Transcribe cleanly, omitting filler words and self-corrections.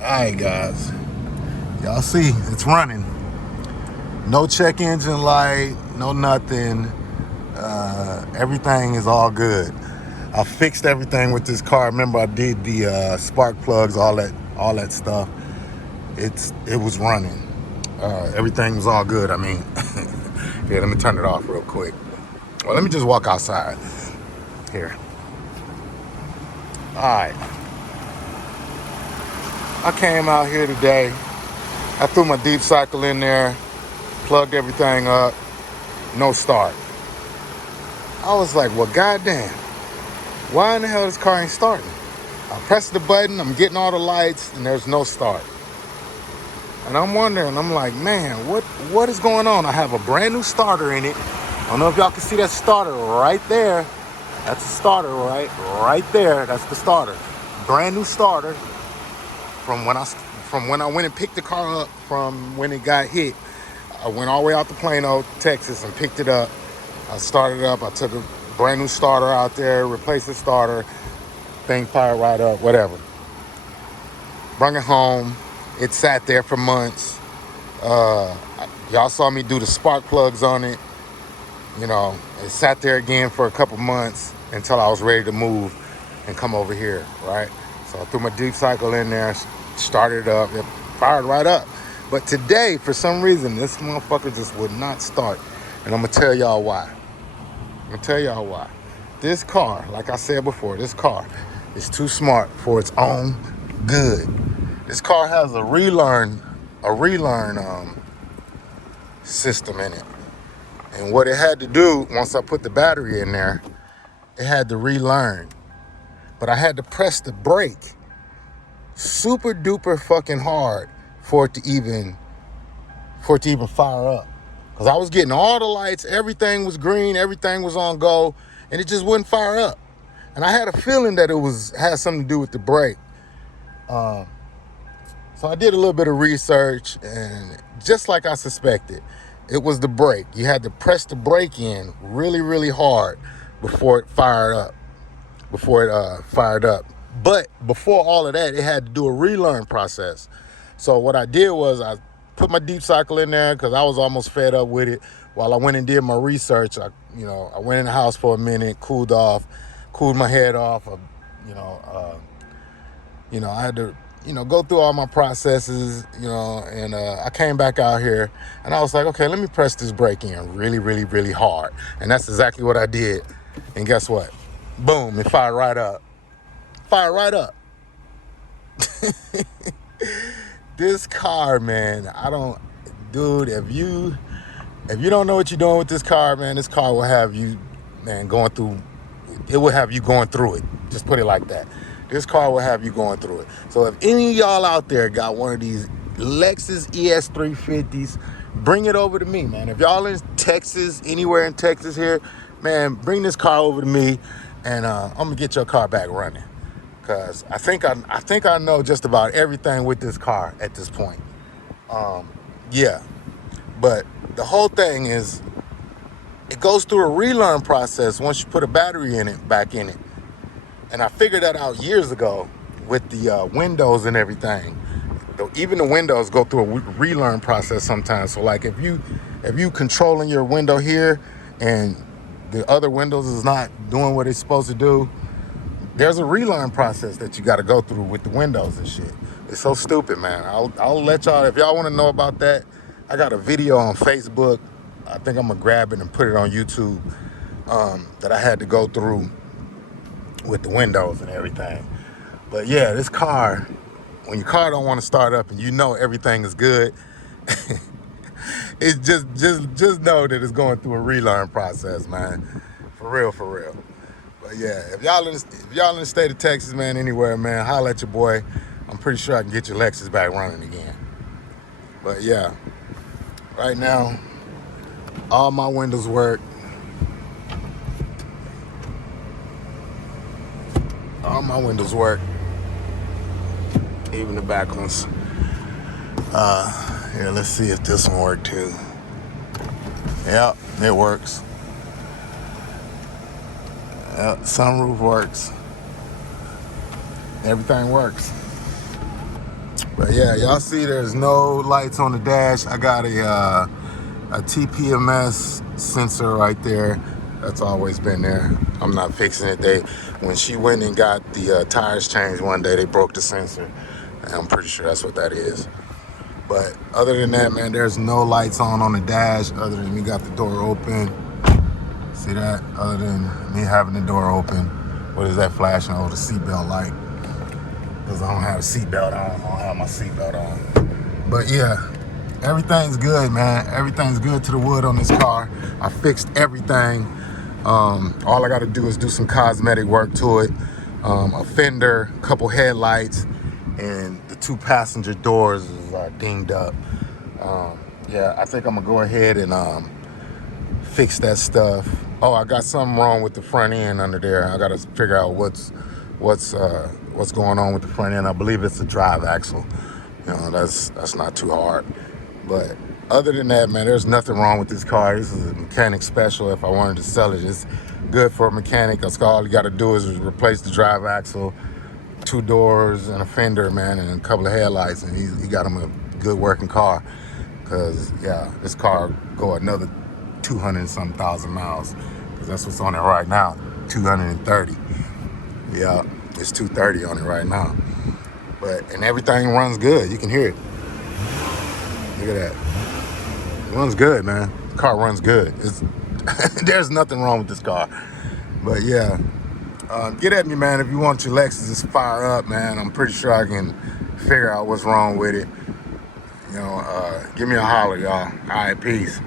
Alright guys, y'all see it's running. No check engine light, no nothing. Everything is all good. I fixed everything with this car. Remember I did the spark plugs, all that stuff. It was running. Everything was all good. I mean, here, let me turn it off real quick. Well, let me just walk outside here. Alright. I came out here today. I threw my deep cycle in there, plugged everything up, no start. I was like, well, goddamn, why in the hell this car ain't starting? I pressed the button, I'm getting all the lights, and there's no start. And I'm wondering, I'm like, man, what is going on? I have a brand new starter in it. I don't know if y'all can see that starter right there. That's the starter right there. That's the starter. Brand new starter from when I went and picked the car up from when it got hit. I went all the way out to Plano, Texas, and picked it up. I started it up. I took a brand new starter out there, replaced the starter, thing fired right up, whatever. Brought it home. It sat there for months. Y'all saw me do the spark plugs on it. You know, it sat there again for a couple months until I was ready to move and come over here, right? So I threw my deep cycle in there, started it up, it fired right up. But today, for some reason, this motherfucker just would not start. And I'm gonna tell y'all why. This car, like I said before, this car is too smart for its own good. This car has a relearn system in it. And what it had to do, once I put the battery in there, it had to relearn. But I had to press the brake super duper fucking hard for it to even fire up. Because I was getting all the lights, everything was green, everything was on go, and it just wouldn't fire up. And I had a feeling that it had something to do with the brake. So I did a little bit of research, and just like I suspected, it was the brake. You had to press the brake in really, really hard before it fired up. But before all of that, it had to do a relearn process. So what I did was I put my deep cycle in there because I was almost fed up with it. While I went and did my research, I went in the house for a minute, cooled my head off. I had to, go through all my processes, and I came back out here and I was like, okay, let me press this brake in really, really, really hard. And that's exactly what I did. And guess what? Boom, it fired right up. This car, man, if you don't know what you're doing with this car, man, this car will have you, man, going through it. Just put it like that. This car will have you going through it. So if any of y'all out there got one of these Lexus es350s, bring it over to me, man. If y'all in Texas, anywhere in Texas here, man, bring this car over to me, and I'm gonna get your car back running. Cause I think I know just about everything with this car at this point. Yeah, but the whole thing is, it goes through a relearn process once you put a battery back in it. And I figured that out years ago with the windows and everything. Even the windows go through a relearn process sometimes. So like if you controlling your window here and the other windows is not doing what it's supposed to do, there's a relearn process that you got to go through with the windows and shit. It's so stupid, man. I'll let y'all, if y'all want to know about that, I got a video on Facebook. I think I'm gonna grab it and put it on YouTube, that I had to go through with the windows and everything. But yeah, this car, when your car don't want to start up and everything is good, it's just know that it's going through a relearn process, man. For real. But yeah, if y'all in the state of Texas, man, anywhere, man, holla at your boy. I'm pretty sure I can get your Lexus back running again. But yeah, right now, all my windows work. Even the back ones. Here, let's see if this one worked too. Yep, it works. Yep, sunroof works. Everything works. But yeah, y'all see there's no lights on the dash. I got a TPMS sensor right there. That's always been there. I'm not fixing it. When she went and got the tires changed one day, they broke the sensor. And I'm pretty sure that's what that is. But other than that, man, there's no lights on the dash other than me got the door open. See that? Other than me having the door open. What is that flashing? Oh, the seatbelt light. Because I don't have a seatbelt on. I don't have my seatbelt on. But yeah, everything's good, man. Everything's good to the wood on this car. I fixed everything. All I got to do is do some cosmetic work to it. A fender, a couple headlights, and the 2 passenger doors is dinged up. Yeah, I think I'm gonna go ahead and fix that stuff. Oh, I got something wrong with the front end under there. I gotta figure out what's going on with the front end. I believe it's the drive axle. You know, that's not too hard. But other than that, man, there's nothing wrong with this car. This is a mechanic special. If I wanted to sell it, it's good for a mechanic. That's all you got to do is replace the drive axle, 2 doors, and a fender, man, and a couple of headlights, and he got him a good working car. Cause yeah, this car go another 200-something thousand miles. Cause that's what's on it right now, 230. Yeah, it's 230 on it right now. And everything runs good. You can hear it. Look at that. It runs good, man. The car runs good. There's nothing wrong with this car. But yeah, get at me, man, if you want your Lexus to fire up, man. I'm pretty sure I can figure out what's wrong with it. You know, give me a holler, y'all. All right, peace.